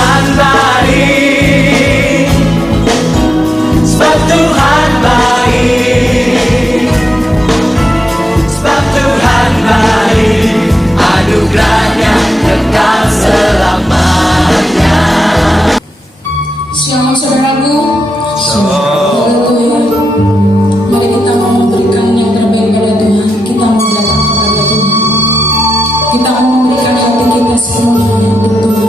Tuhan baik, sebab Tuhan baik, sebab Tuhan baik, anugerahnya kekal selamanya. Shalom saudaraku. Haleluya. Mari kita mau memberikan yang terbaik pada Tuhan. Kita mau datang kepada Tuhan. Kita mau memberikan hati kita sepenuhnya untuk Tuhan.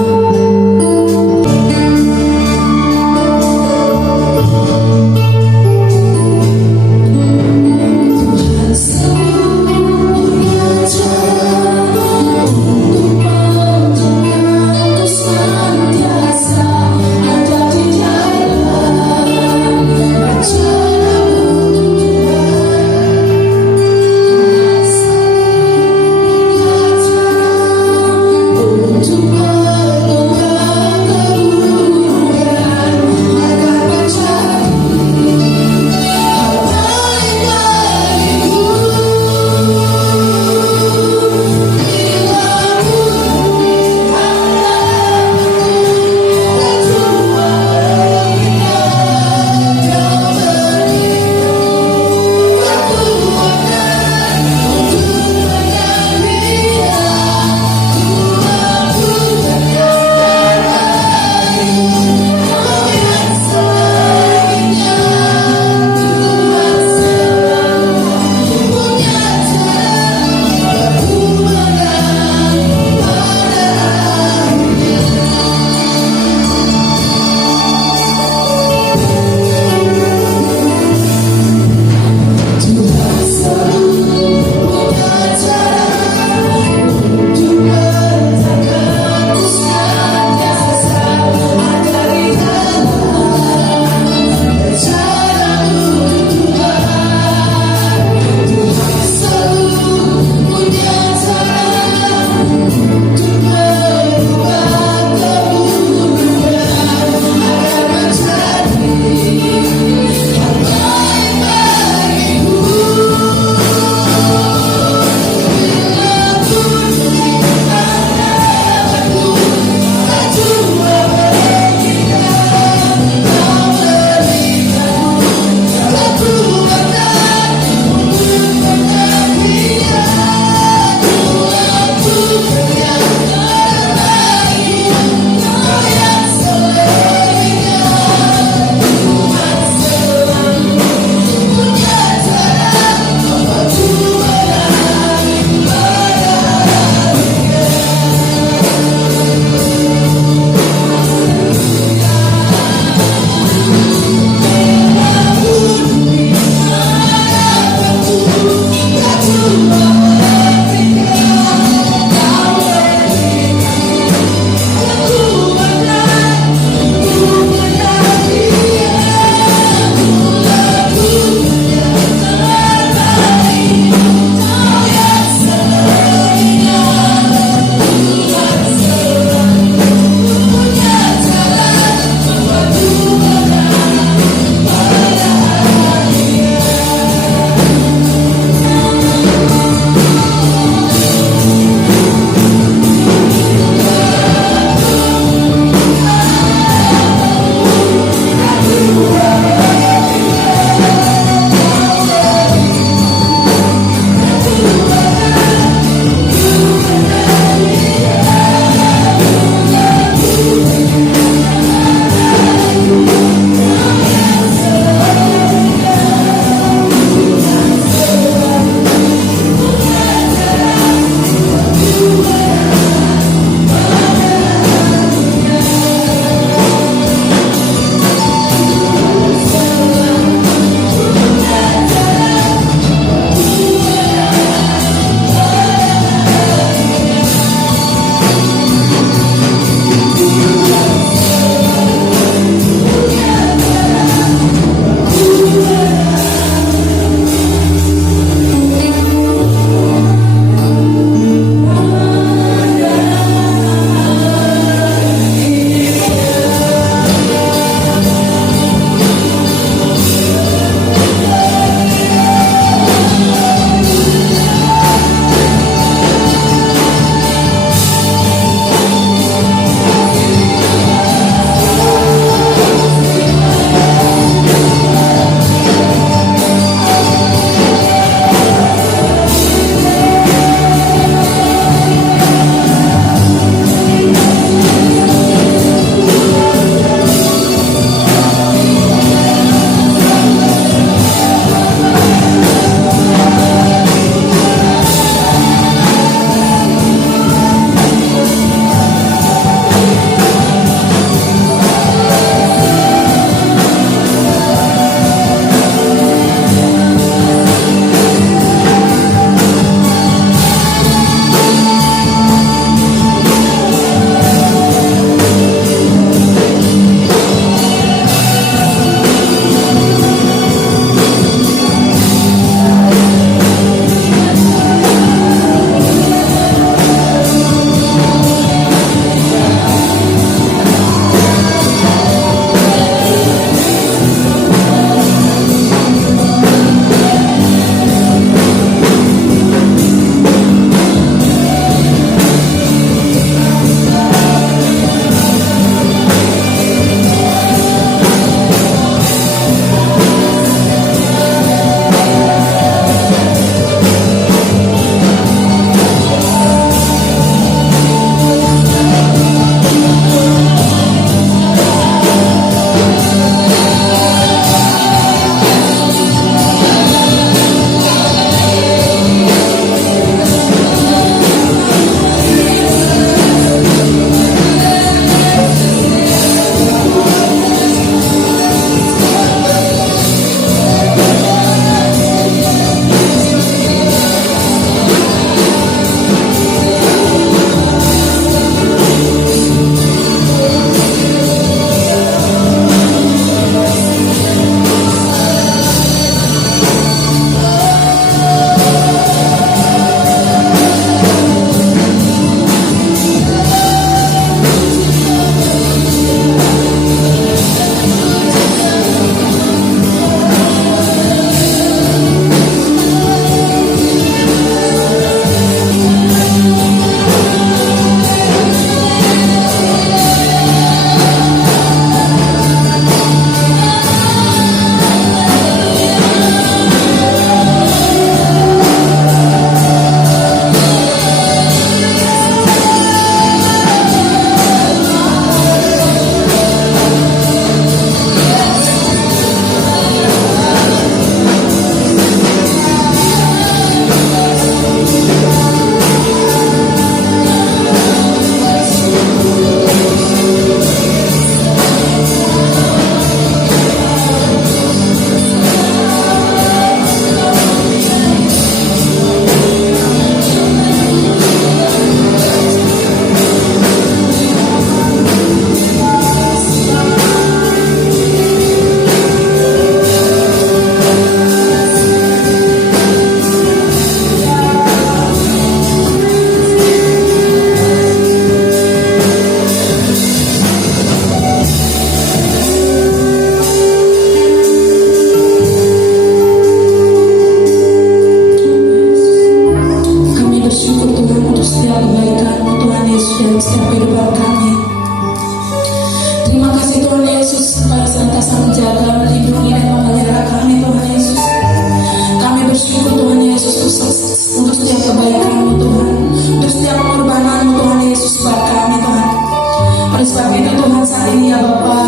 sebab itu Tuhan saat ini ya Bapa,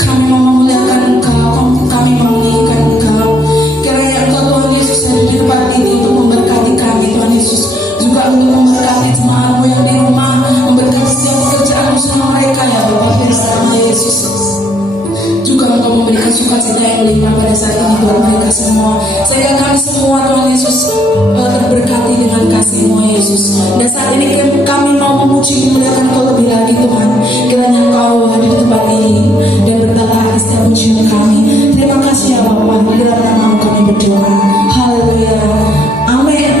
kami mau memuliakan Engkau, kami mau meninggikan Engkau. Kiranya Engkau Tuhan Yesus ada di tempat ini untuk memberkati kami Tuhan Yesus, juga untuk memberkati jemaatmu yang di rumah, memberkati setiap pekerjaan usaha mereka ya Bapa, bersama Yesus. Juga Engkau memberikan sukacita yang melimpah pada saat ini buat mereka semua, sehingga kami semua Tuhan Yesus terberkati dengan kasih-Mu Yesus. Dan saat ini kami mau memuji memuliakan Engkau lebih lagi Tuhan. Kiranya Engkau hadir di tempat ini dan bertata atas setiap pujian kami. Terima kasih ya Bapa, di dalam nama kami berdoa. Haleluya. Amin.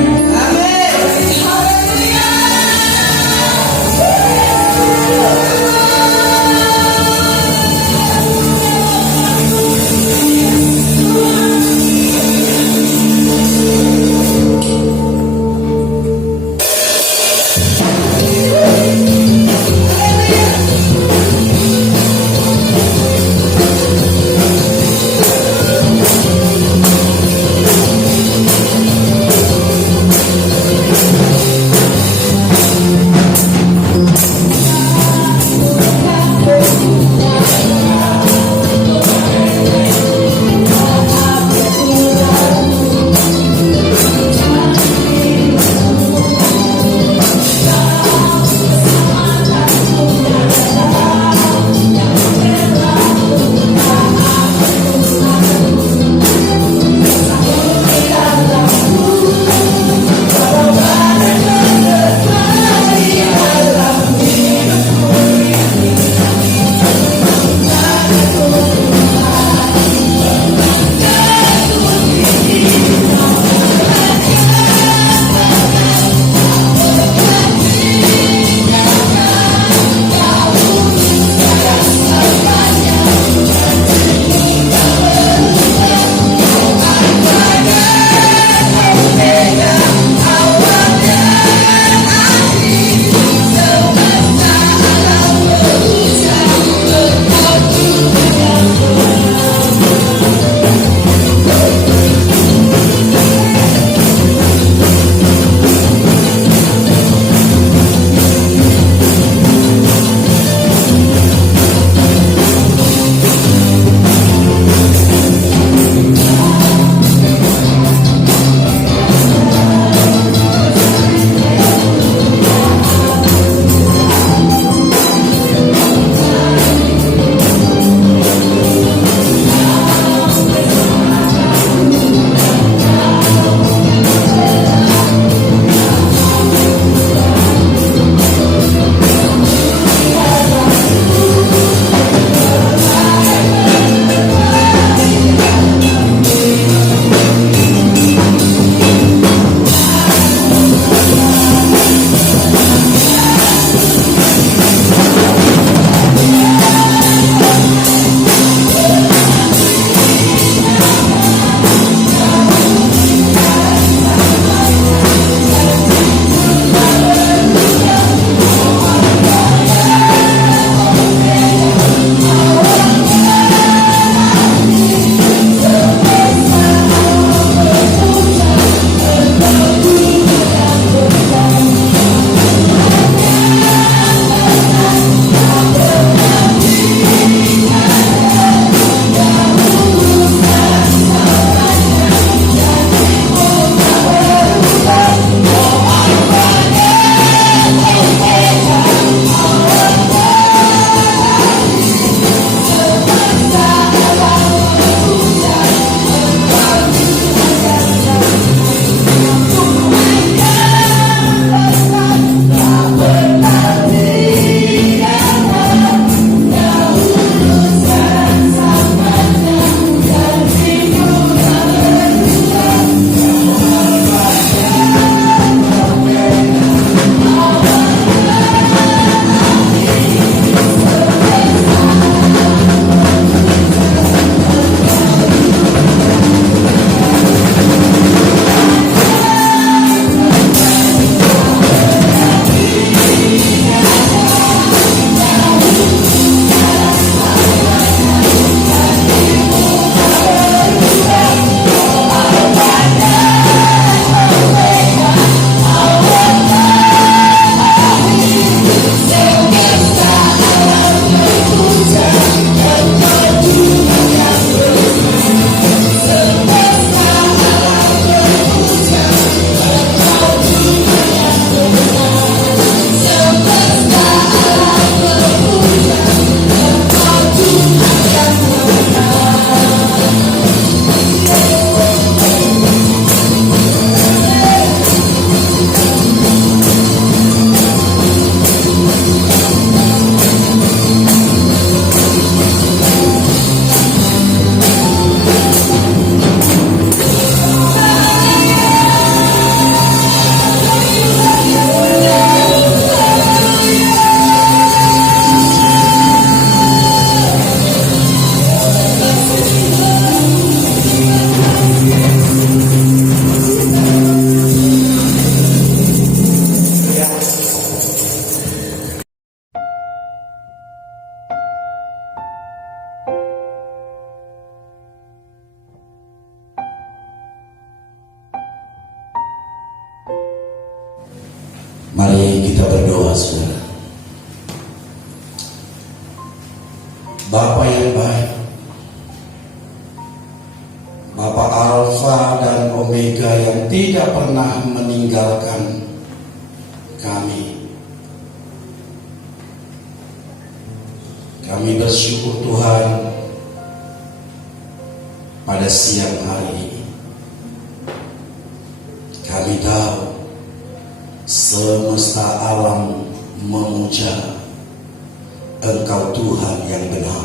saudara-saudara, Bapa yang baik, Bapa Alfa dan Omega yang tidak pernah meninggalkan kami. Kami bersyukur Tuhan pada siang hari ini. Kami tahu semesta alam memuja Engkau Tuhan yang benar.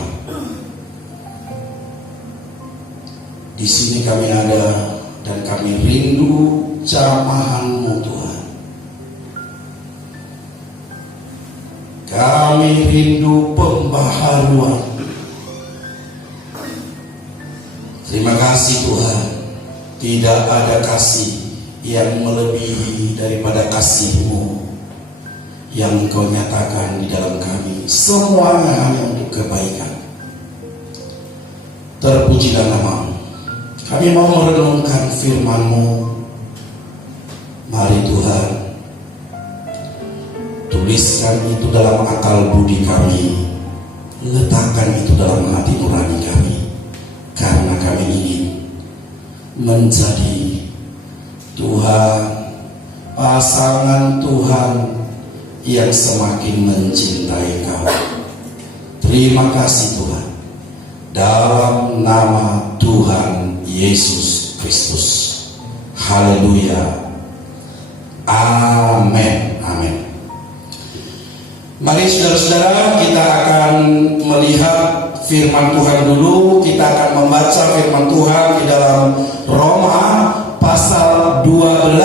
Di sini kami ada dan kami rindu jamahan-Mu Tuhan. Kami rindu pembaharuan. Terima kasih Tuhan, tidak ada kasih yang melebihi daripada kasih-Mu yang Engkau nyatakan di dalam kami. Semuanya hanya untuk kebaikan. Terpujilah nama-Mu. Kami mau merenungkan firman-Mu. Mari Tuhan, tuliskan itu dalam akal budi kami, letakkan itu dalam hati nurani kami, karena kami ingin menjadi Tuhan, pasangan Tuhan yang semakin mencintai Kau. Terima kasih Tuhan, dalam nama Tuhan Yesus Kristus. Haleluya. Amin. Amin. Mari saudara-saudara, kita akan melihat firman Tuhan dulu. Kita akan membaca firman Tuhan di dalam Roma pasal 12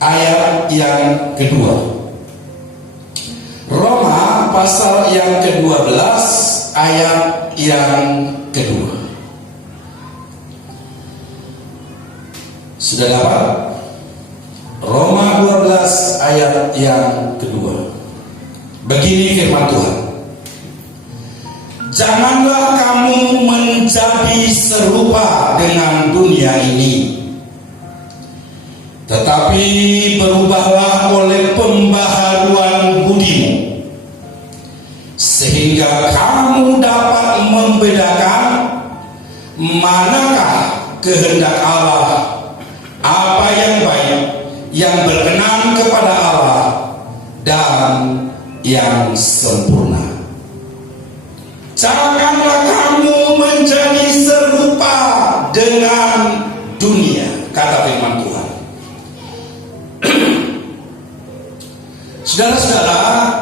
ayat yang kedua. Roma pasal yang ke-12 ayat yang kedua. Sudah dapat? Roma 12 ayat yang kedua. Begini firman Tuhan. Janganlah kamu menjadi serupa dengan dunia ini, tetapi berubahlah oleh pembaharuan budimu, sehingga kamu dapat membedakan manakah kehendak Allah, apa yang baik, yang berkenan kepada Allah, dan yang sempurna. Janganlah kamu menjadi serupa dengan dunia, kata firman Tuhan. Saudara-saudara,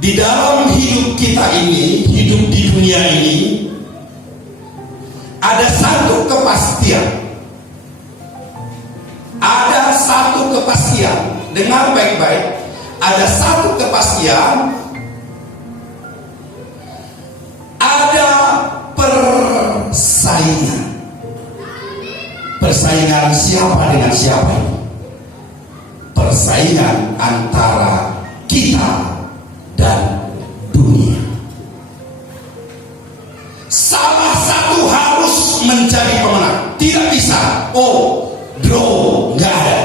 di dalam hidup kita ini, hidup di dunia ini, ada satu kepastian. Ada satu kepastian. Dengar baik-baik. Ada satu kepastian. Ada persaingan. Persaingan siapa dengan siapa? Persaingan antara kita dan dunia. Salah satu harus menjadi pemenang. Tidak bisa. Oh, draw, nggak ada.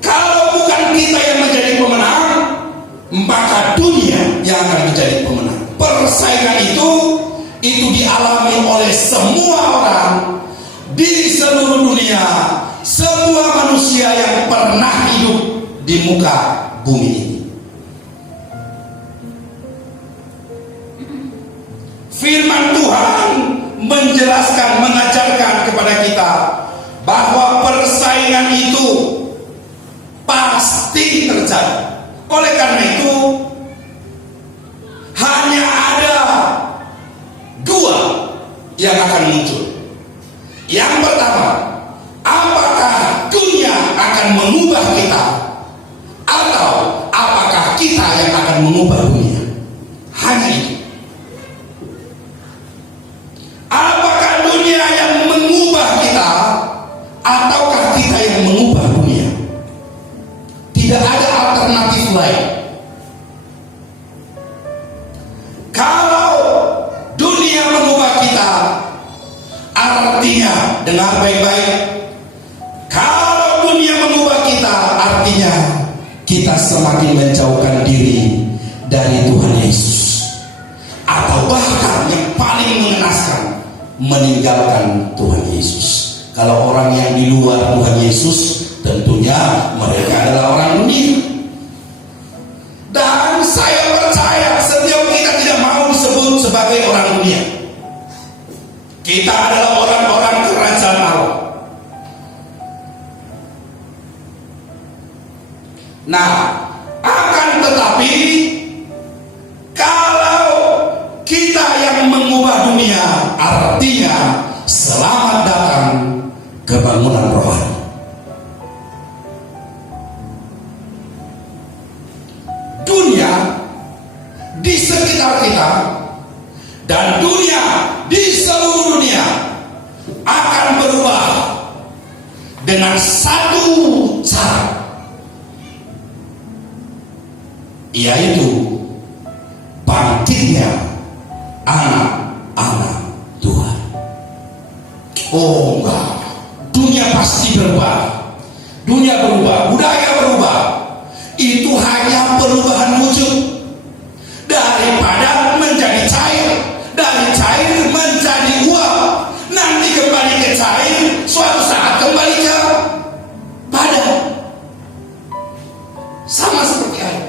Kalau bukan kita yang menjadi pemenang, maka dunia yang akan menjadi pemenang. Persaingan itu dialami oleh semua orang di seluruh dunia, semua manusia yang pernah hidup di muka bumi ini. Firman Tuhan menjelaskan, mengajarkan kepada kita bahwa persaingan itu pasti terjadi. Oleh karena itu, hanya ada dua yang akan muncul. Yang pertama, apakah dunia akan mengubah kita, atau apakah kita yang akan mengubah dunia? Hanya itu. Apakah dunia yang mengubah kita, ataukah kita yang mengubah dunia? Tidak ada alternatif lain. Kalau dunia mengubah kita, artinya, dengar baik-baik, artinya kita semakin menjauhkan diri dari Tuhan Yesus, atau bahkan yang paling mengenaskan, meninggalkan Tuhan Yesus. Kalau orang yang di luar Tuhan Yesus, tentunya mereka adalah orang dunia. Dan saya percaya setiap kita tidak mau disebut sebagai orang dunia. Kita adalah orang-orang kerajaan Allah. Nah, akan tetapi kalau kita yang mengubah dunia, artinya selamat datang kebangunan rohani. Dunia di sekitar kita dan dunia di seluruh dunia akan berubah dengan satu cara, yaitu bangkitnya anak-anak Tuhan. Oh enggak, dunia pasti berubah. Dunia berubah, budaya berubah. Itu hanya perubahan wujud. Daripada menjadi cair, dari cair menjadi uap, nanti kembali ke cair, suatu saat kembali ke padat. Sama seperti air.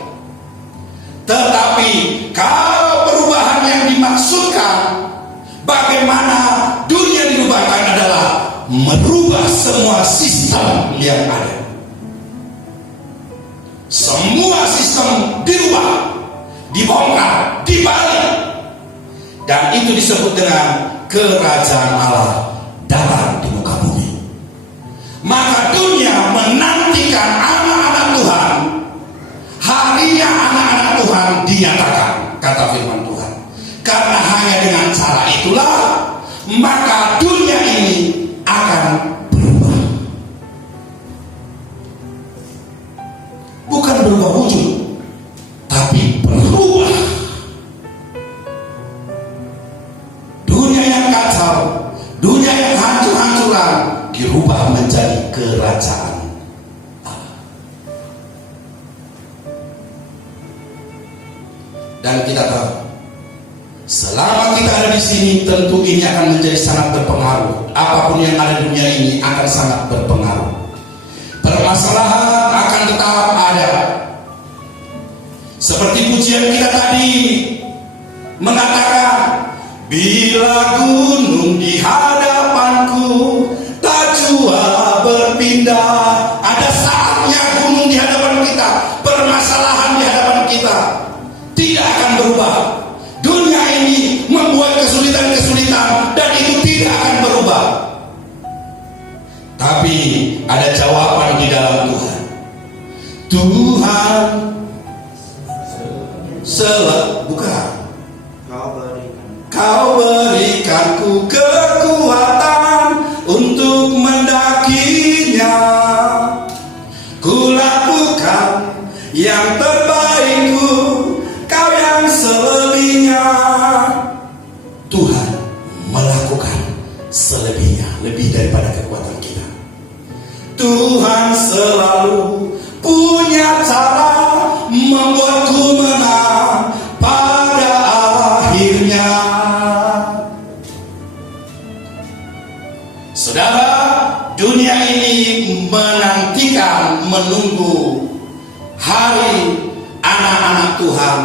Tetapi kalau perubahan yang dimaksudkan, bagaimana dunia dirubahkan adalah merubah semua sistem yang ada. Semua sistem dirubah, dibongkar, dibalik, dan itu disebut dengan kerajaan Allah datang di muka bumi. Maka dunia menantikan anak-anak Tuhan. Harinya anak-anak Tuhan dinyatakan, kata firman Tuhan. Karena hanya dengan cara itulah maka dunia ini akan berubah. Bukan berubah wujud, tapi berubah. Dunia yang kacau, dunia yang hancur-hancuran dirubah menjadi kerajaan Allah. Dan kita tahu, selama kita ada di sini, tentu ini akan menjadi sangat berpengaruh. Apapun yang ada di dunia ini akan sangat berpengaruh. Permasalahan akan tetap ada. Seperti pujian kita tadi mengatakan, bila gunung di hadapanku tak jua berpindah. Ada saatnya gunung di hadapan kita, permasalahan di hadapan kita tidak akan berubah. Dunia ini membuat kesulitan-kesulitan dan itu tidak akan berubah. Tapi ada jawaban di dalam Tuhan. Tuhan bukan. Kau berikanku kekuatan untuk mendakinya. Ku lakukan yang terbaikku, kau yang selebihnya. Tuhan melakukan selebihnya, lebih daripada kekuatan kita. Tuhan selalu punya cara membuatku menang pada akhirnya. Saudara, dunia ini menantikan, menunggu hari anak-anak Tuhan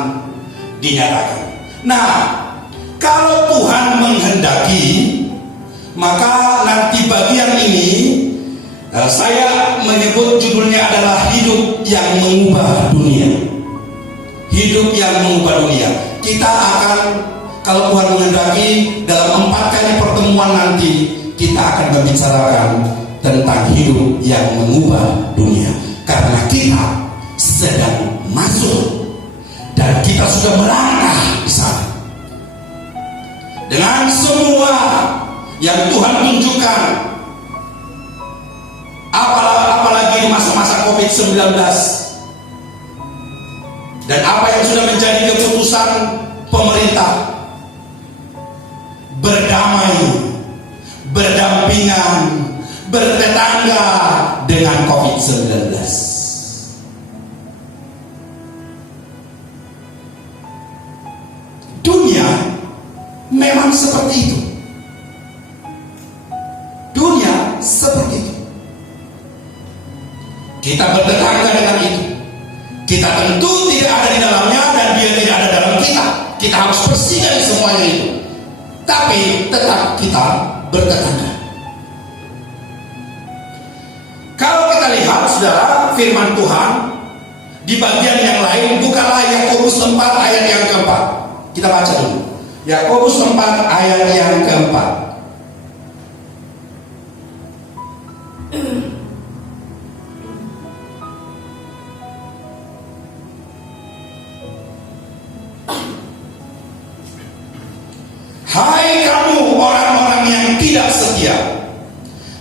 dinyatakan. Nah, kalau Tuhan menghendaki, maka nanti bagian ini saya menyebut judulnya adalah hidup yang mengubah dunia. Hidup yang mengubah dunia. Kita akan, kalau Tuhan menghendaki, dalam 4 kali pertemuan nanti kita akan membicarakan tentang hidup yang mengubah dunia. Karena kita sedang masuk dan kita sudah melangkah di sana. Dengan semua yang Tuhan tunjukkan, apalagi di masa-masa COVID-19, dan apa yang sudah menjadi keputusan pemerintah, berdamai, berdampingan, bertetangga dengan COVID-19. memang seperti itu. Dunia seperti itu. Kita bertetangga dengan itu. Kita tentu tidak ada di dalamnya dan dia tidak ada dalam kita. Kita harus bersih dari semuanya itu. Tapi tetap kita bertetangga. Kalau kita lihat saudara firman Tuhan di bagian yang lain, bukalah Yakobus 4 ayat yang keempat. Kita baca dulu. Yakobus 4 ayat yang keempat. Hai kamu orang-orang yang tidak setia,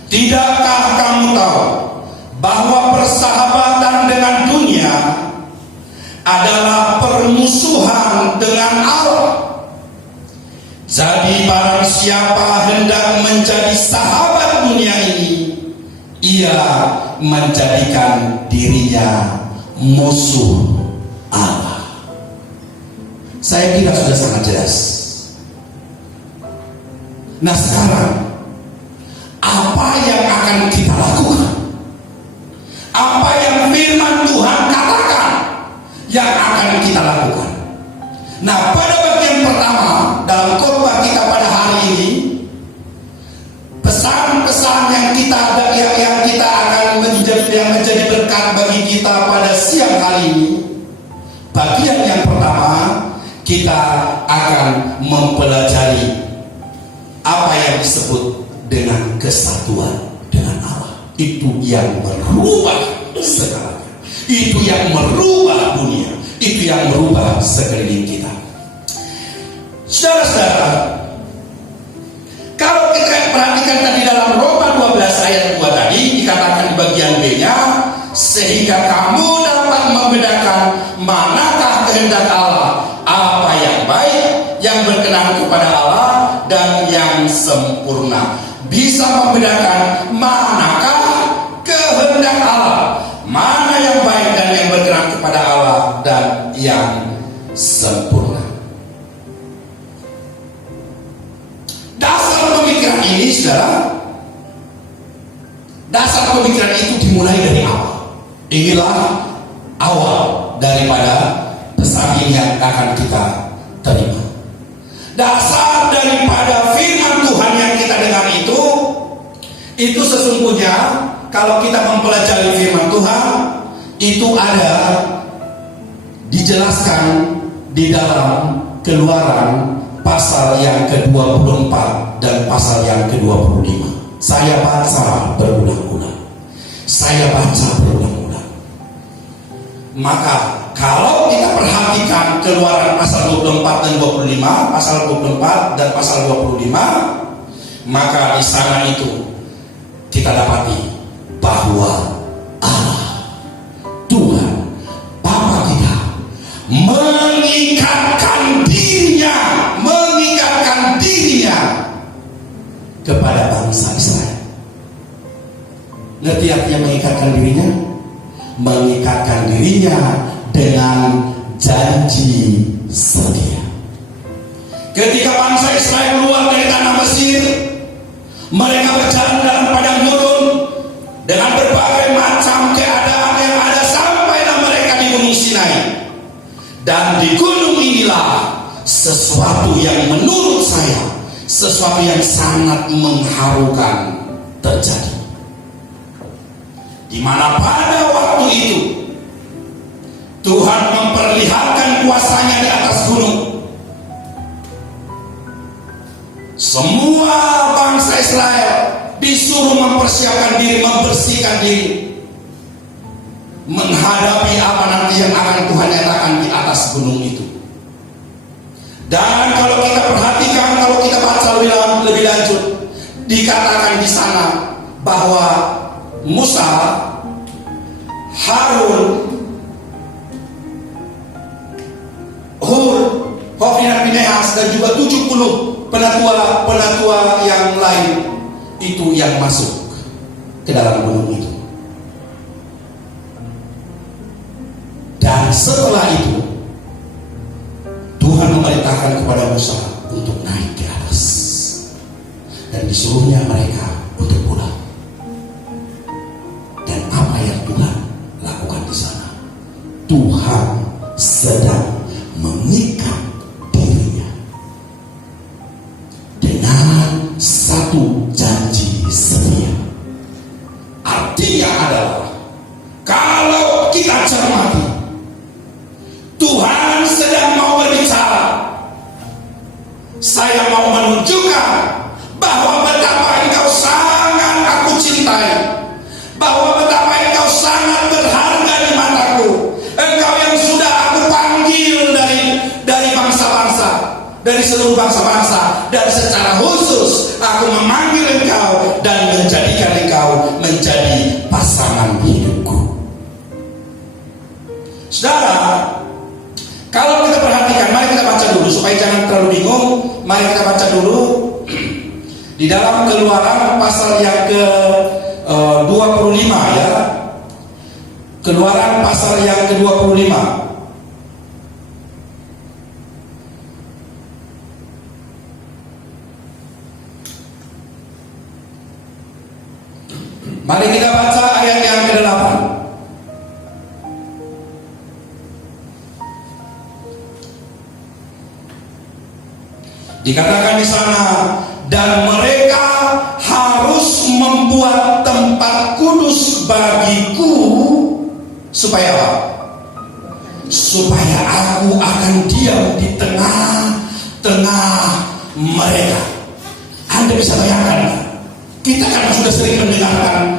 tidakkah kamu tahu bahwa persahabatan dengan dunia adalah permusuhan dengan Allah? Jadi barang siapa hendak menjadi sahabat dunia ini, ia menjadikan dirinya musuh Allah. Saya kira sudah sangat jelas. Nah sekarang, apa yang akan kita lakukan? Apa yang firman Tuhan katakan yang akan kita lakukan? Nah pada bagian pertama dalam khotbah kita pada hari ini, pesan-pesan yang kita akan menjadi berkat bagi kita pada siang hari ini. Bagian yang pertama, kita akan mempelajari apa yang disebut dengan kesatuan dengan Allah. Itu yang merubah segalanya. Itu yang merubah dunia. Itu yang merubah sekeliling kita. Saudara-saudara, kalau kita perhatikan tadi dalam Roma 12 ayat 2 tadi, dikatakan di bagian B-nya, sehingga kamu dapat membedakan manakah kehendak Allah, apa yang baik, yang berkenan kepada Allah, dan yang sempurna. Bisa membedakan manakah kehendak Allah, mana yang baik dan yang berkenan kepada Allah, dan yang sempurna. Dasar pemikiran ini, saudara, dasar pemikiran itu dimulai dari awal. Inilah awal daripada pesan ini yang akan kita terima. Dasar daripada firman Tuhan yang kita dengar itu sesungguhnya kalau kita mempelajari firman Tuhan, itu ada dijelaskan di dalam Keluaran pasal yang ke-24 dan pasal yang ke-25. Saya baca berulang-ulang. Maka kalau kita perhatikan Keluaran pasal 24 dan 25, pasal 24 dan pasal 25, maka di sana itu kita dapati bahwa Allah, Tuhan, Bapa kita mengikatkan dirinya kepada bangsa Israel. Ngerti artinya mengikatkan dirinya? Mengikatkan dirinya dengan janji setia. Ketika bangsa Israel keluar dari tanah Mesir, mereka berjalan dalam padang gurun dengan berbagai macam keadaan yang ada sampailah mereka di Gunung Sinai. Dan di gunung inilah sesuatu yang menurut saya, sesuatu yang sangat mengharukan terjadi. Di mana pada waktu itu Tuhan memperlihatkan kuasanya di atas gunung. Semua bangsa Israel disuruh mempersiapkan diri, membersihkan diri, menghadapi apa nanti yang akan Tuhan nyatakan di atas gunung itu. Dan kalau kita perhatikan, kalau kita baca lebih lanjut, dikatakan di sana bahwa Musa, Harun, Hur, Hofni dan Pinehas, dan juga 70 penatua yang lain itu yang masuk ke dalam gunung itu. Dan setelah itu Tuhan memerintahkan kepada Musa untuk naik ke atas. disuruhnya mereka untuk pulang. Dan apa yang Tuhan lakukan di sana? Tuhan sedang mengikat dirinya dengan satu janji setia. Artinya adalah, kalau kita cermati, Tuhan sedang mau berbicara. Saya mau menunjukkan bahwa betapa engkau sangat aku cintai, bahwa betapa engkau sangat berharga di mataku. Engkau yang sudah aku panggil dari bangsa-bangsa, dari seluruh bangsa-bangsa, dan secara khusus aku memanggil engkau dan menjadikan engkau menjadi pasangan hidupku. Saudara, kalau kita perhatikan, mari kita baca dulu supaya jangan terlalu bingung. Mari kita baca dulu di dalam Keluaran pasal yang ke 25 ya. Keluaran pasal yang ke 25. Mari kita baca ayat yang ke-8. Dikatakan di sana, dan mereka harus membuat tempat kudus bagiku supaya apa? Supaya aku akan diam di tengah-tengah mereka. Anda bisa bayangkan, kita kan sudah sering mendengarkan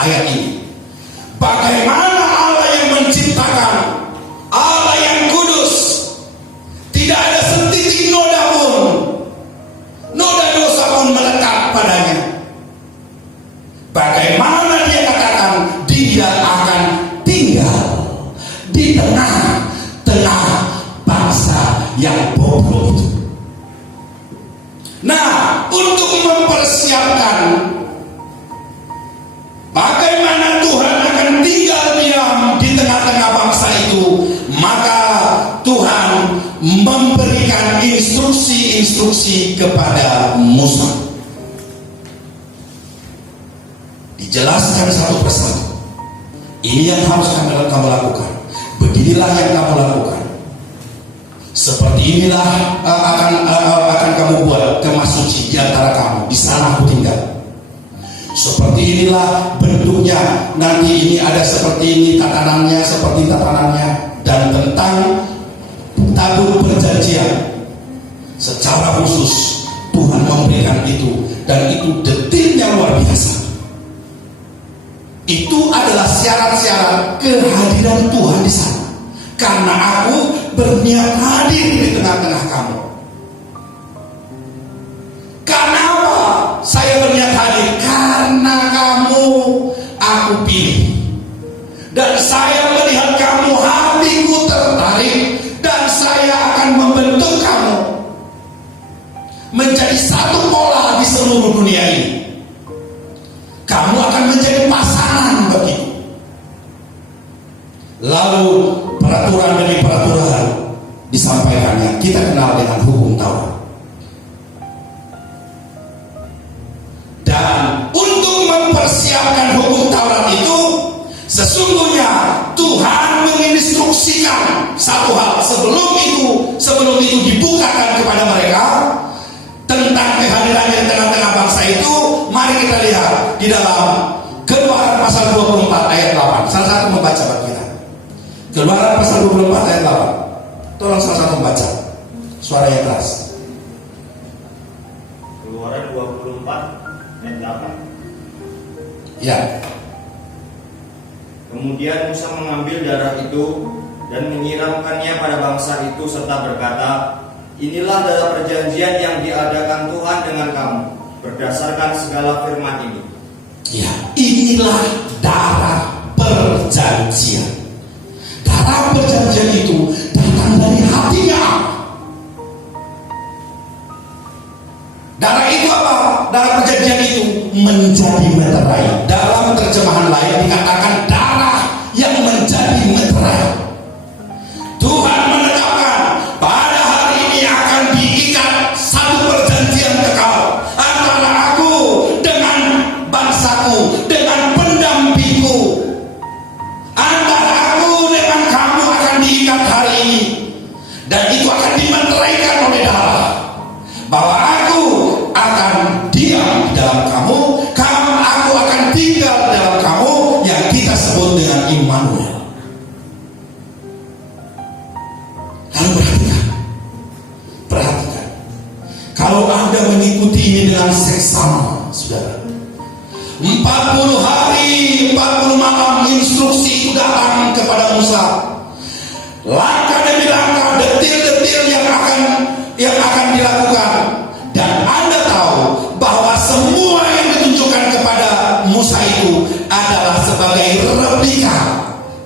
ayat ini. Bagaimana Allah yang menciptakan, Allah yang kudus, tidak ada setitik noda pun, noda dosa pun melekat padanya. Bagaimana dia katakan dia akan tinggal di tengah-tengah bangsa yang bobrok itu. Nah, untuk mempersiapkan bagaimana Tuhan akan tinggal diam di tengah-tengah bangsa itu, maka Tuhan memberikan instruksi-instruksi kepada Musa. Dijelaskan satu persatu. Ini yang harus kamu lakukan. Beginilah yang kamu lakukan. Seperti inilah akan kamu buat kemah suci di antara kamu. Di sana aku tinggal. Seperti inilah bentuknya. Nanti ini ada seperti ini tatanannya, seperti tatanannya. Dan tentang tabut perjanjian, secara khusus Tuhan memberikan itu, dan itu detailnya luar biasa. Itu adalah syarat-syarat kehadiran Tuhan di sana. Karena aku berniat hadir di tengah-tengah kamu. Karena apa saya berniat hadir? Karena kamu aku pilih. Dan saya melihat kamu, hatiku tertarik, dan saya akan membentuk kamu menjadi satu pola di seluruh dunia ini. Kamu akan menjadi pasangan bagiku. Lalu peraturan demi peraturan disampaikannya. Kita kenal dengan hukum Taurat. Dan untuk mempersiapkan hukum Taurat itu, sesungguhnya Tuhan menginstruksikan satu hal sebelum itu dibukakan kepada mereka tentang kehadirannya di tengah-tengah bangsa itu. Mari kita lihat di dalam Keluaran pasal 24 ayat 8. Salah satu membaca bagi kita. Keluaran pasal 24 ayat 8. Tolong salah satu membaca. Suara yang keras. Keluaran 24 ayat 8. Ya. Kemudian Musa mengambil darah itu dan menyiramkannya pada bangsa itu serta berkata, inilah darah perjanjian yang diadakan Tuhan dengan kamu berdasarkan segala firman ini. Ya, inilah darah perjanjian. Darah perjanjian itu datang dari hatinya. Darah itu apa? Darah perjanjian itu menjadi meterai. Dalam terjemahan lain dikatakan darah yang menjadi meterai. Tuhan menetapkan pada hari ini akan diikat satu perjanjian kekal antara aku Anda mengikuti ini dengan seksama, saudara. 40 hari, 40 malam instruksi itu datang kepada Musa. Langkah demi langkah, detil-detil yang akan dilakukan. Dan Anda tahu bahwa semua yang ditunjukkan kepada Musa itu adalah sebagai replika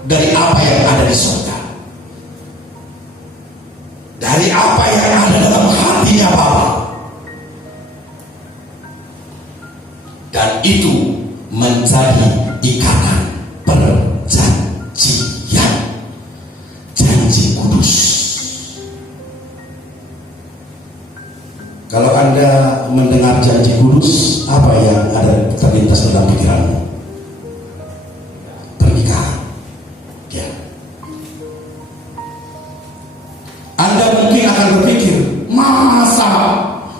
dari apa yang ada di surga, dari apa yang ada dalam hatinya Bapa. Dan itu menjadi ikatan perjanjian, janji kudus. Kalau Anda mendengar janji kudus, apa yang ada terlintas dalam pikiranmu? Pernikahan. Ya. Anda mungkin akan berpikir, masa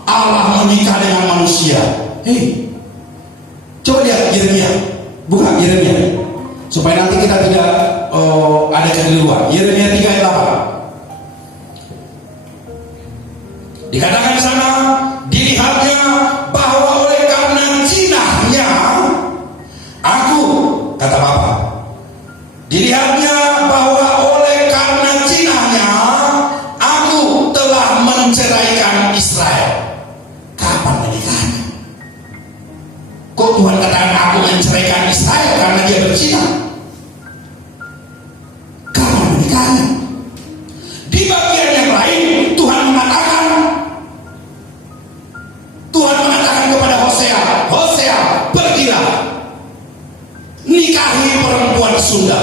Allah menikah dengan manusia? Hei, coba lihat Yeremia, buka Yeremia, supaya nanti kita tidak ada keliruan. Yeremia 3 ayat 8. Dikatakan di sana, dilihatnya bahwa oleh karena jinahnya, aku, kata Bapa, dilihatnya bahwa oleh karena jinahnya, aku telah menceraikan Israel. Kapan menikahnya? Kok Tuhan katakan aku menceraikan Israel karena dia berzina? Kapan menikahnya? Di bagian yang lain Tuhan mengatakan kepada Hosea, pergilah nikahi perempuan Sunda,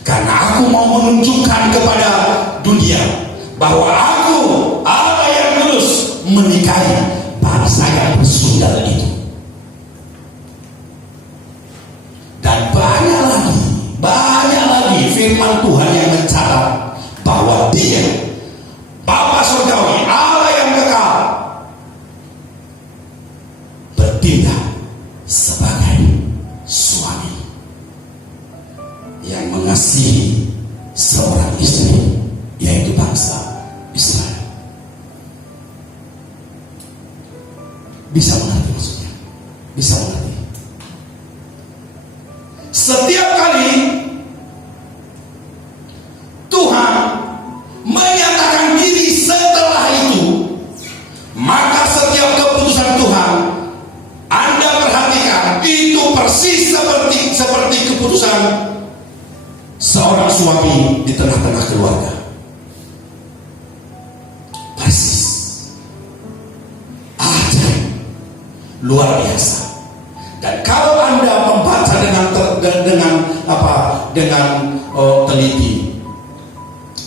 karena aku mau menunjukkan kepada dunia bahwa aku Allah yang kudus menikahi bangsa yang bersundal itu. Dan banyak lagi firman Tuhan yang mencatat bahwa Dia, Bapa surgawi, Allah yang kekal, bertindak sebagai suami yang mengasihi seorang istri, yaitu bangsa Israel. Bisa mengerti maksudnya? Bisa mengerti? Setiap kali Tuhan menyatakan diri setelah itu, maka setiap keputusan Tuhan, Anda perhatikan, itu persis seperti keputusan seorang suami di tengah-tengah keluarga. Persis. Ajaib. Luar biasa. Dan kalau Anda membaca dengan teliti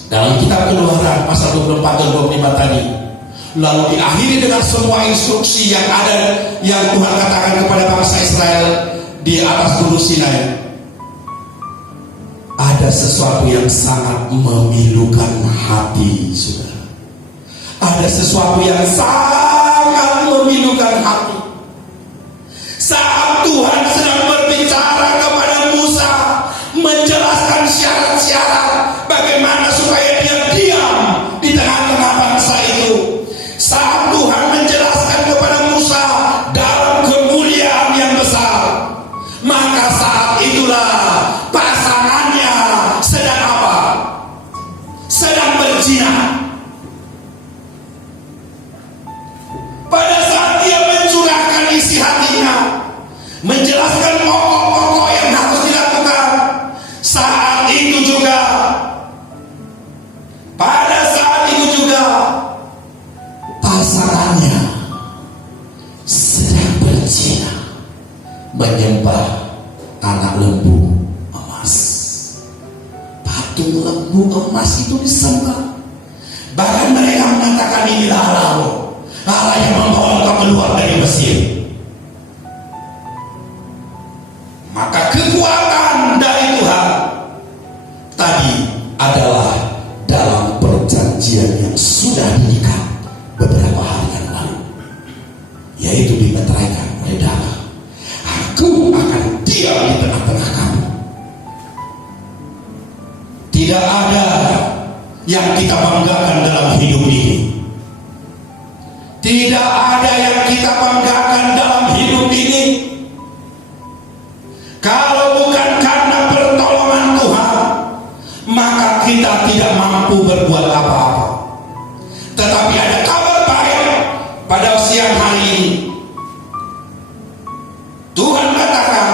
dalam kitab Keluaran pasal 24 dan 25 tadi, lalu diakhiri dengan semua instruksi yang ada, yang Tuhan katakan kepada bangsa Israel di atas Gunung Sinai, ada sesuatu yang sangat memilukan hati, saudara. Ada sesuatu yang sangat memilukan hati. Saat Tuhan sedang berbicara kepada Musa, menjelaskan syarat-syarat bagaimana supaya dia diam di tengah-tengah bangsa itu. Saat Tuhan menjelaskan kepada Musa dalam kemuliaan yang besar, maka saat itulah pasangannya sedang apa? Sedang berzina. Pada saat dia mencurahkan isi hatinya, menjelaskan pokok-pokok yang harus dilakukan, saat itu juga, pada saat itu juga, pasangannya sedang berzina, menyembah anak lembu emas. Patung lembu emas itu disembah. Bahkan mereka mengatakan inilah Allah, Allah yang membawa engkau keluar dari Mesir. Maka kekuatan dari Tuhan tadi adalah dalam perjanjian yang sudah diikat beberapa hari yang lalu, yaitu dimeteraikan oleh darah. Aku akan diam di tengah-tengah kamu. Tidak ada yang kita banggakan dalam hidup ini Tidak ada yang kita banggakan dalam hidup ini kalau bukan karena pertolongan Tuhan, maka kita tidak mampu berbuat apa-apa. Tetapi ada kabar baik pada siang hari ini. Tuhan katakan,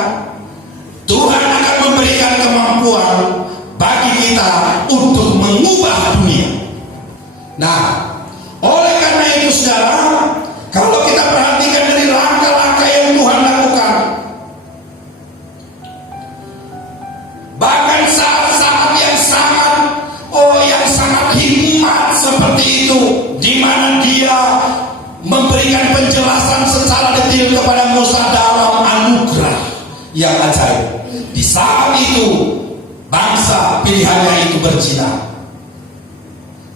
Tuhan akan memberikan kemampuan bagi kita untuk mengubah dunia. Nah, oleh karena itu saudara, kalau kita perhatikan dari langkah-langkah yang Tuhan lakukan, bahkan saat-saat yang sangat hikmat seperti itu, di mana Dia memberikan penjelasan secara detail kepada Musa dalam anugerah yang ajaib. Di saat itu bangsa pilihannya itu berzina.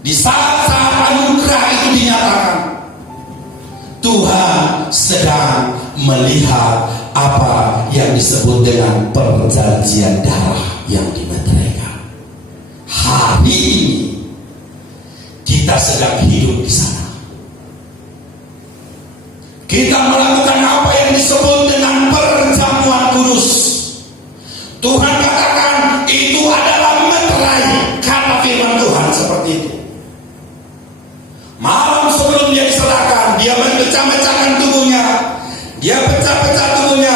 Di saat-saat anugerah itu dinyatakan, Tuhan sedang melihat apa yang disebut dengan perjanjian darah yang dimeteraikan. Hari ini kita sedang hidup di sana. Kita melakukan apa yang disebut dengan perjamuan kudus. Tuhan katakan itu adalah meterai, kata firman Tuhan seperti itu. Malam sebelum Dia diserahkan, Dia memecah-mecahkan tubuhnya, Dia pecah-pecah tubuhnya,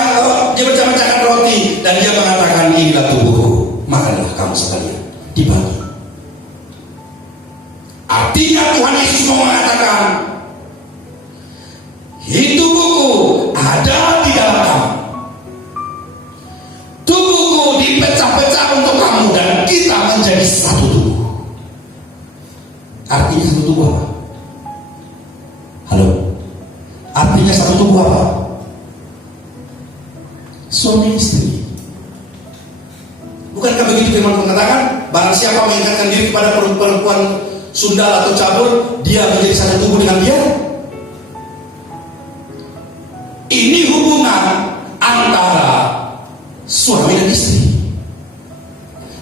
Dia pecah-pecahkan roti, dan Dia mengatakan, inilah tubuhku, makanlah kamu sekalian. Dibagi. Artinya Tuhan Yesus mau mengatakan, hidupku ada di dalam kamu. Tubuhku dipecah-pecah untuk kamu, dan kita menjadi satu tubuh. Artinya satu tubuh apa? Halo? Artinya satu tubuh apa? Suami istri. Bukankah begitu firman Tuhan katakan, barang siapa mengikatkan diri kepada perempuan sundal atau cabul, dia menjadi satu tubuh dengan dia. Ini hubungan antara suami dan istri.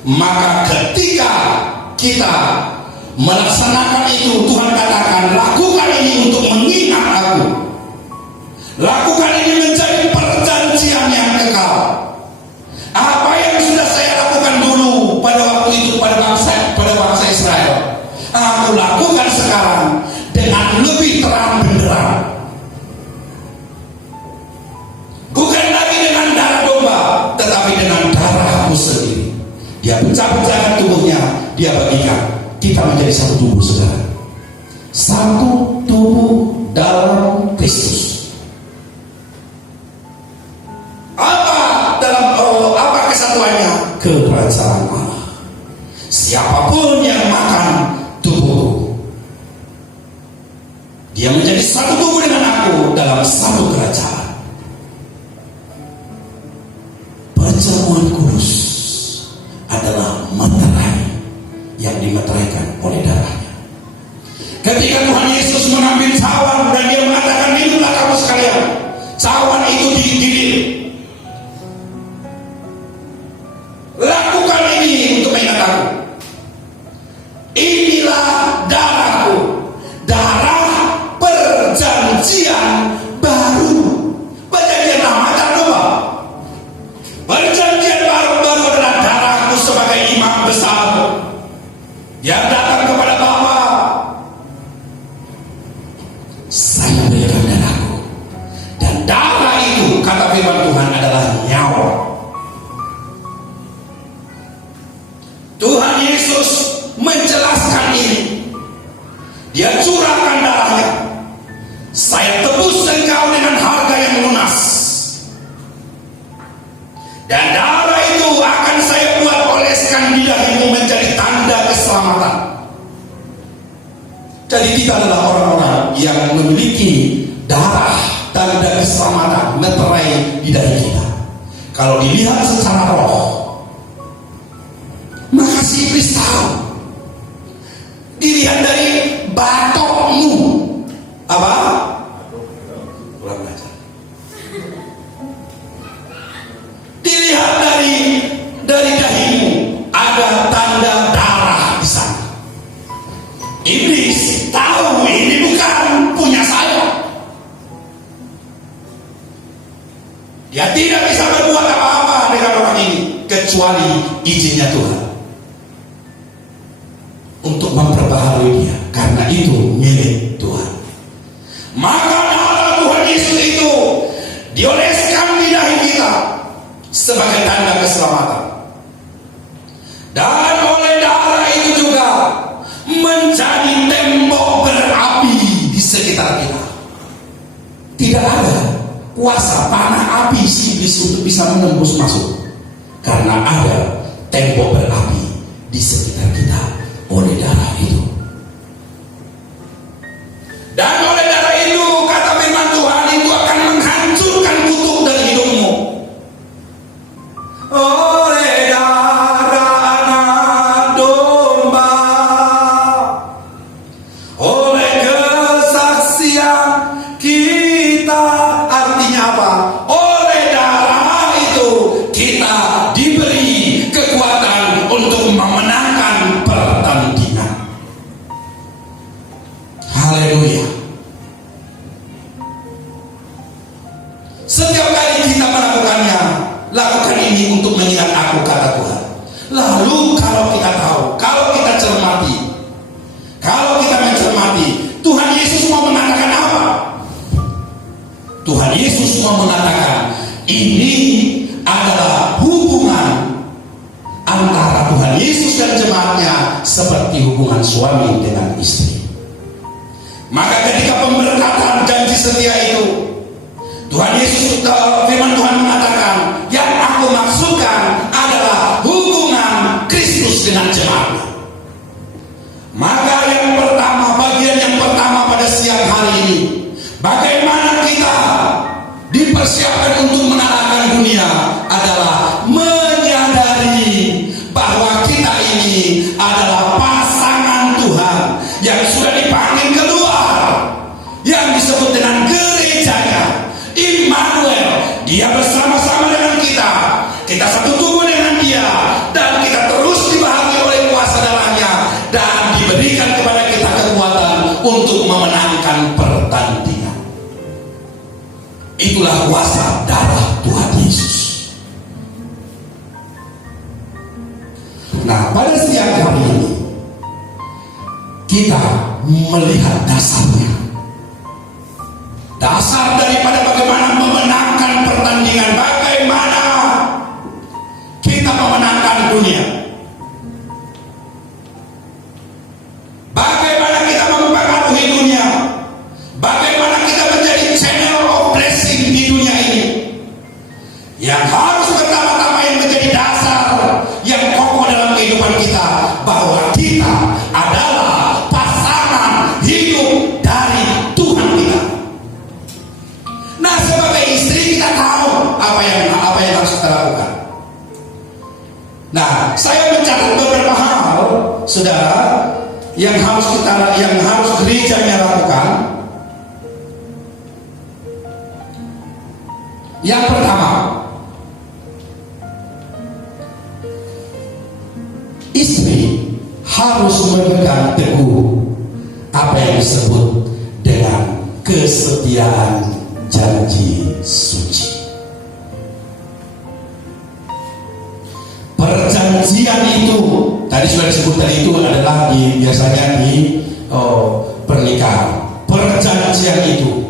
Maka ketika kita melaksanakan itu, Tuhan katakan, lakukan ini untuk mengingat aku. Lakukan ini menjadi perjanjian yang kekal. Apa yang sudah saya lakukan dulu pada waktu itu pada bangsa Israel, aku lakukan sekarang dengan lebih terang benderang. Bukan lagi dengan darah domba, tetapi dengan darahku sendiri. Dia pecah-pecahkan tubuhnya, Dia bagikan. Kita menjadi satu tubuh, saudara. Satu tubuh dalam Kristus. Apa kesatuannya? Kerajaan Allah. Siapapun yang makan tubuh, dia menjadi satu tubuh dengan aku dalam satu kerajaan. Perjamuan kudus adalah meterai yang dimeteraikan oleh darahnya. Ketika Tuhan Yesus mengambil cawan dan Dia mengatakan, minumlah kamu sekalian. Cawan itu digilir. Lakukan ini untuk mengingat aku. Inilah darahku, darah perjanjian baru. Perjanjian lama kan lupa. Perjanjian baru adalah darahku sebagai imam besar yang datang kepada Bapa. Saya berikan darahku, dan darah itu, kata firman Tuhan, adalah nyawa. Tuhan Yesus menjelaskan ini. Dia curahkan darahnya. Saya tebus engkau dengan harga yang lunas, dan darah itu akan saya buat oleskan di dahimu menjadi tanda keselamatan. Jadi kita adalah orang-orang yang memiliki darah tanda keselamatan meterai di dahi kita. Kalau dilihat secara roh, maka si iblis tahu. Dilihat dari batokmu, apa? Kurang ajar. Dilihat dari dahimu, ada tanda darah di sana. Iblis tahu ini bukan punya saya. Dia tidak bisa berbuat apa-apa dengan orang ini kecuali izinnya Tuhan untuk memperbaharui dia, karena itu milik Tuhan. Maka darah Tuhan Yesus itu dioleskan di dahi kita sebagai tanda keselamatan, dan oleh darah itu juga menjadi tembok berapi di sekitar kita. Tidak ada kuasa panah api iblis untuk bisa menembus masuk, karena ada tembok berapi di sekitar kita oleh darah itu. Dan oleh darah itu, kata firman Tuhan, itu akan menghancurkan kutuk dari hidupmu. Oleh darah anak domba, oleh kesaksian kita, artinya apa? Oleh darah itu kita diberi kekuatan untuk memenangkan pertandingan. Haleluya. Setiap kali kita melakukannya, lakukan ini untuk mengingat aku, kata Tuhan. Lalu kalau kita tahu, kalau kita cermati, kalau kita mencermati, Tuhan Yesus mau mengatakan apa? Tuhan Yesus mau mengatakan ini adalah hubungan antara Tuhan Yesus dan jemaatnya seperti hubungan suami dengan istri. Maka ketika pemberkatan janji setia itu, Tuhan Yesus, firman Tuhan mengatakan, yang aku maksudkan adalah hubungan Kristus dengan jemaatnya. Maka yang pertama, bagian yang pertama pada siang hari ini, bagaimana kita dipersiapkan untuk mengalahkan dunia adalah menyadari bahwa kita ini adalah pasangan Tuhan yang sudah dipanggil keluar, yang disebut dengan gerejanya Immanuel. Dia bersama-sama dengan kita, kita satu tubuh dengan dia, dan kita terus dibaharui oleh kuasa darahnya, dan diberikan kepada kita kekuatan untuk memenangkan pertandingan. Itulah kuasa darah Tuhan Yesus. Nah, pada siang hari ini kita melihat dasarnya, dasar daripada bagaimana memenangkan pertandingan, bagaimana kita memenangkan dunia, bagaimana kita mempengaruhi dunia, bagaimana kita menjadi channel of blessing di dunia ini. Yang harus pertama-tama yang menjadi dasar yang kokoh dalam kehidupan kita, bahwa kita adalah pasangan hidup dari Tuhan kita. Nah, sebagai istri kita tahu apa yang harus kita lakukan. Nah, saya mencatat beberapa hal, saudara, yang harus gerejanya lakukan. Yang pertama, istri harus memegang teguh apa yang disebut dengan kesetiaan janji suci. Perjanjian itu tadi sudah disebut, tadi itu adalah biasanya di pernikahan. Perjanjian itu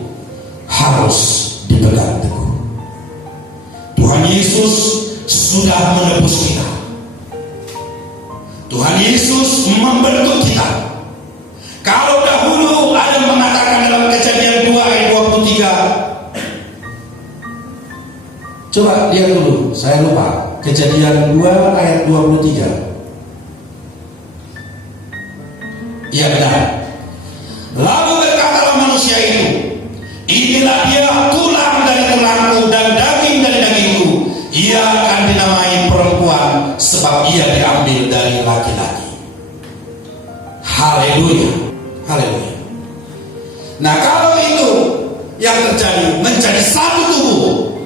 harus dipegang teguh. Tuhan Yesus sudah menebus kita. Tuhan Yesus membentuk kita. Kalau dahulu ada mengatakan dalam Kejadian 2 ayat 23. Coba lihat dulu, saya lupa. Kejadian 2 ayat 23. Iya benar. Lalu berkatalah manusia itu, inilah dia tulang dari tulangku dan daging dari dagingku. Ia akan dinamai perempuan sebab ia diambil dari laki-laki. Haleluya. Haleluya. Nah, kalau itu yang terjadi menjadi satu tubuh,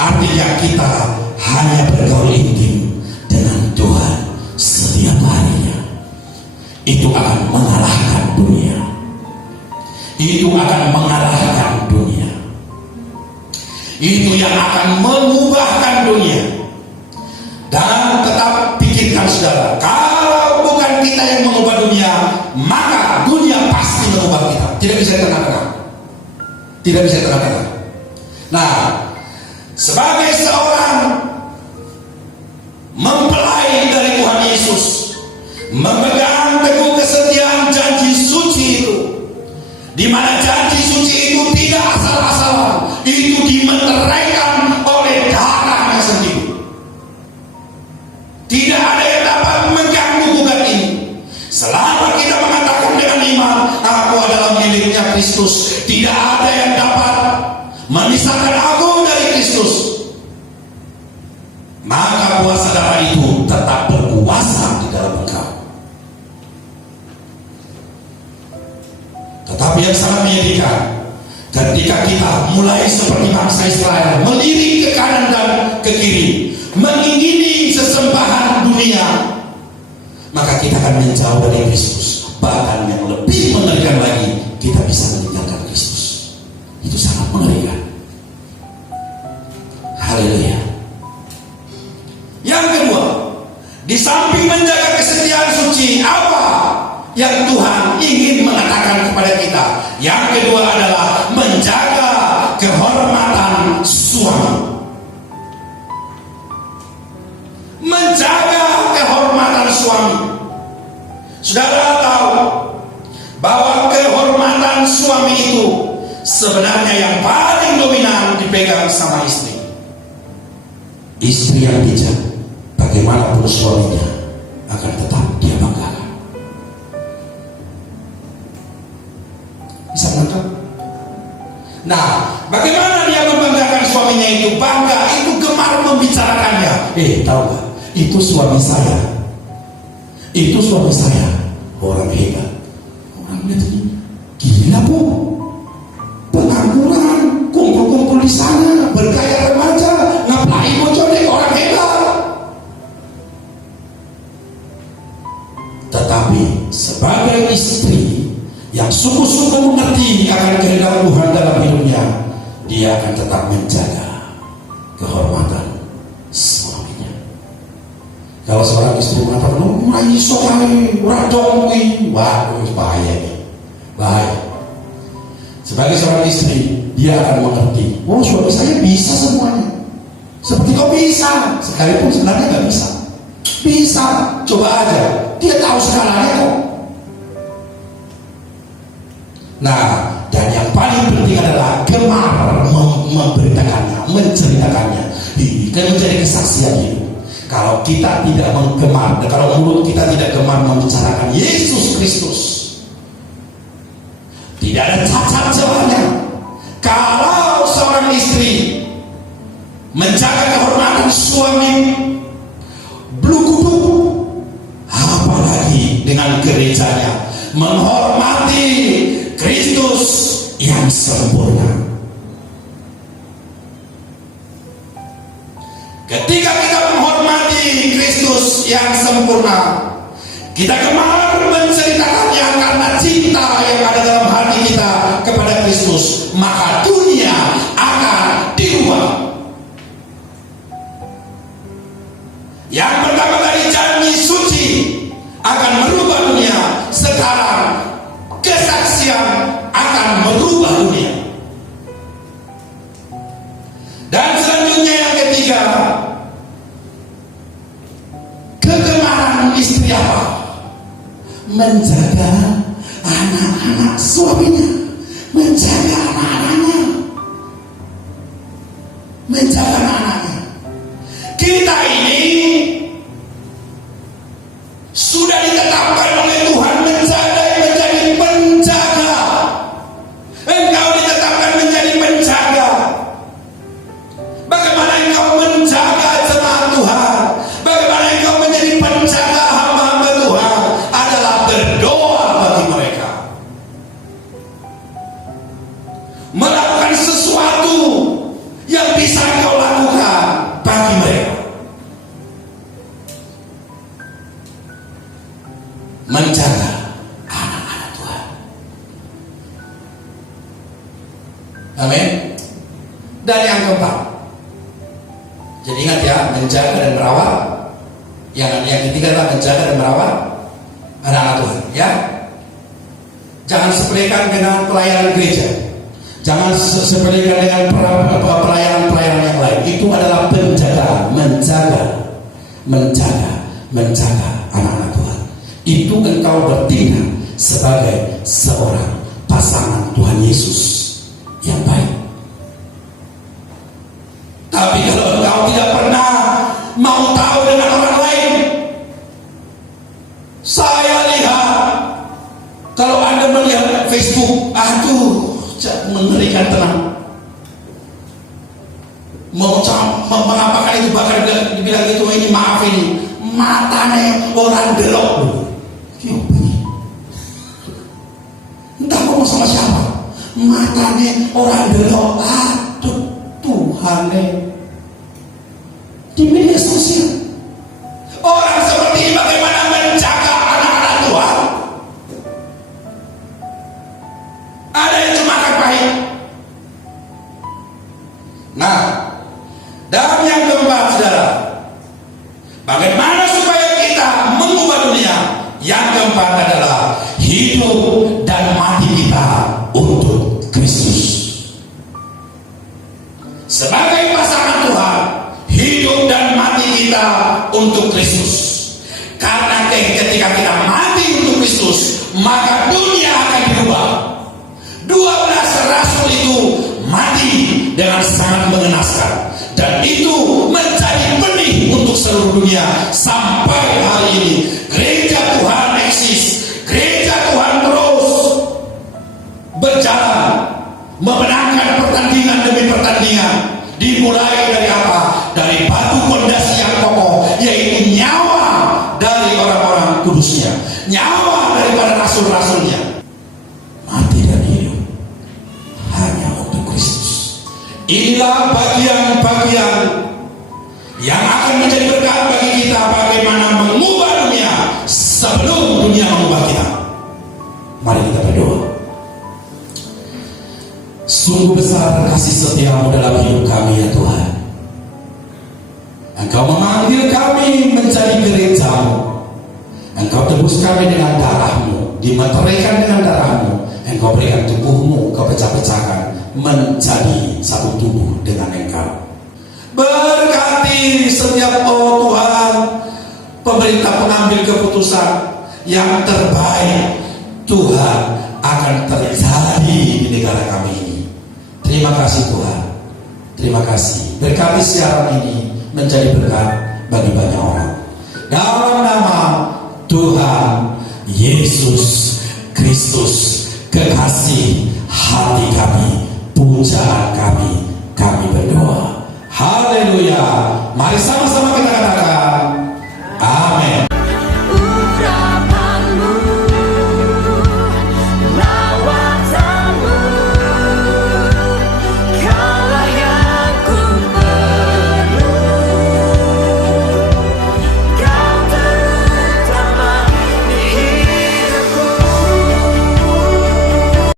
artinya kita hanya bergaul intim dengan Tuhan setiap harinya. Itu akan mengalahkan dunia. Itu akan mengalahkan dunia. Itu yang akan mengubahkan dunia. Dan tetap pikirkan saudara, kalau bukan kita yang mengubah dunia, maka dunia pasti mengubah kita. Tidak bisa tengah-tengah. Tidak bisa tengah-tengah. Nah, sebagai seorang mempelai dari Tuhan Yesus, memegang teguh kesetiaan janji suci itu, di mana janji suci itu tidak asal-asalan, itu dimeteraikan oleh darahnya sendiri. Tidak ada yang dapat mengganggu gugat ini. Selama kita mengatakan dengan iman, aku adalah miliknya Kristus, tidak ada yang dapat memisahkan aku dari Kristus. Maka kuasa darah itu tetap berkuasa di dalam engkau. Tetapi yang sangat menyedihkan, ketika kita mulai seperti bangsa Israel, melirik ke kanan dan ke kiri, mengingini sesembahan dunia, maka kita akan menjauh dari Kristus. Bahkan yang lebih mengerikan lagi, kita bisa meninggalkan Kristus. Itu sangat mengerikan. Haleluya. Yang kedua, di samping menjaga kesetiaan suci, apa yang Tuhan ingin mengatakan kepada kita? Yang kedua adalah menjaga kehormatan suami. Menjaga kehormatan suami. Saudara tahu bahwa kehormatan suami itu sebenarnya yang paling dominan dipegang sama istri. Istri yang bijak, bagaimanapun suaminya, akan tetap dia banggakan. Bisa menangkap? Nah, bagaimana dia membanggakan suaminya itu? Bangga, itu gemar membicarakannya. Tahu gak? Itu suami saya. Itu suami saya. Orang hebat. Orang lihat ini, gila bu. Pengangguran, kumpul-kumpul di sana, bergaya remaja, ngapain bocor deh, orang hebat. Tetapi sebagai istri yang sungguh-sungguh mengerti akan kehendak Tuhan dalam hidupnya, dia akan tetap menjaga kehormatan suaminya. Kalau seorang istri mengatakan, "Mulai sokai, radong kui," waduh, bahaya nih, bahaya. Sebagai seorang istri, dia akan mengerti, oh suami saya bisa semuanya. Seperti kau bisa, sekalipun sebenarnya nggak bisa. Bisa, coba aja. Dia tahu segalanya kok. Nah, dan yang paling penting adalah gemar memberitakannya, menceritakannya. Ini kan menjadi kesaksian hidup. Kalau kita tidak menggemar, dan kalau mulut kita tidak gemar membicarakan Yesus Kristus, tidak ada cacat celahnya. Kalau seorang istri menjaga kehormatan suami, bluk-bluk, apalagi dengan gerejanya, menghormati Kristus yang sempurna. Ketika kita menghormati Kristus yang sempurna, kita gemar menceritakannya karena cinta yang ada dalam hati kita kepada Kristus, maka dunia akan diubah. Yang pertama tadi, janji suci akan merubah dunia. Sekarang kesaksian akan merubah dunia. Dan selanjutnya yang ketiga, kegemaran istri apa? Menjaga anak-anak suaminya, menjaga anak-anaknya, menjaga anak-anaknya. Kita ini sudah ditetapkan oleh Tuhan menjadi penjaga. Engkau ditetapkan menjadi penjaga. Bagaimana engkau menjaga jemaat Tuhan? Bagaimana engkau menjadi penjaga hamba-hamba Tuhan? Adalah berdoa bagi mereka, melakukan sesuatu yang bisa engkau lakukan bagi mereka. Menjaga anak-anak Tuhan. Amin. Dan yang keempat, jadi ingat ya, menjaga dan merawat. Yang ketiga adalah menjaga dan merawat anak-anak Tuhan, ya. Jangan sepelekan dengan pelayanan gereja. Jangan sepelekan dengan pelayanan yang lain. Itu adalah penjagaan, menjaga anak-anak Tuhan. Itu engkau bertindak sebagai seorang pasangan Tuhan Yesus yang baik. Tapi kalau engkau tidak pernah mau tahu dengan orang lain, saya lihat kalau Anda melihat Facebook, aduh, mengerikan tenang. Mau mengapakan itu, bahkan dibilang itu, ini maaf, ini matanya orang delok. Entah ngomong sama siapa, matanya orang delok. Aduh, Tuhan, di media sosial orang seperti ini bagaimana menjaga anak-anak Tuhan? Ada yang cuma pahit. Nah, dan yang keempat, saudara, bagaimana supaya kita mengubah dunia? Yang keempat adalah hidup dan mati kita untuk Kristus. Sebagai pasangan Tuhan, hidup dan mati kita untuk Kristus. Karena ketika kita mati untuk Kristus, maka dunia akan dirubah. 12 rasul itu mati dengan sangat mengenaskan, dan itu menjadi benih untuk seluruh dunia sampai hari ini. Gereja Tuhan eksis, gereja Tuhan terus berjalan, memenangkan pertandingan demi pertandingan. Dimulai dari apa? Dari batu fondasi yang kokoh, yaitu nyawa dari orang-orang kudusnya, nyawa daripada rasul-rasulnya. Mati dan hidup hanya untuk Kristus. Inilah bagian-bagian yang akan menjadi berkat bagi kita, bagaimana mengubah dunia sebelum dunia mengubah kita. Mari kita berdoa. Sungguh besar kasih setiamu dalam hidup kami, ya Tuhan. Engkau memanggil kami menjadi gerejamu. Engkau tebus kami dengan darahmu, dimeteraikan dengan darahmu. Engkau berikan tubuhmu, engkau pecah-pecahkan menjadi satu tubuh dengan engkau. Berkati setiap, oh Tuhan, pemerintah pengambil keputusan yang terbaik, Tuhan, akan terjadi di negara kami ini. Terima kasih Tuhan, terima kasih. Berkati siaran ini menjadi berkat bagi banyak orang. Dalam nama Tuhan Yesus Kristus, kekasih hati kami, pujaan kami berdoa. Haleluya. Mari sama-sama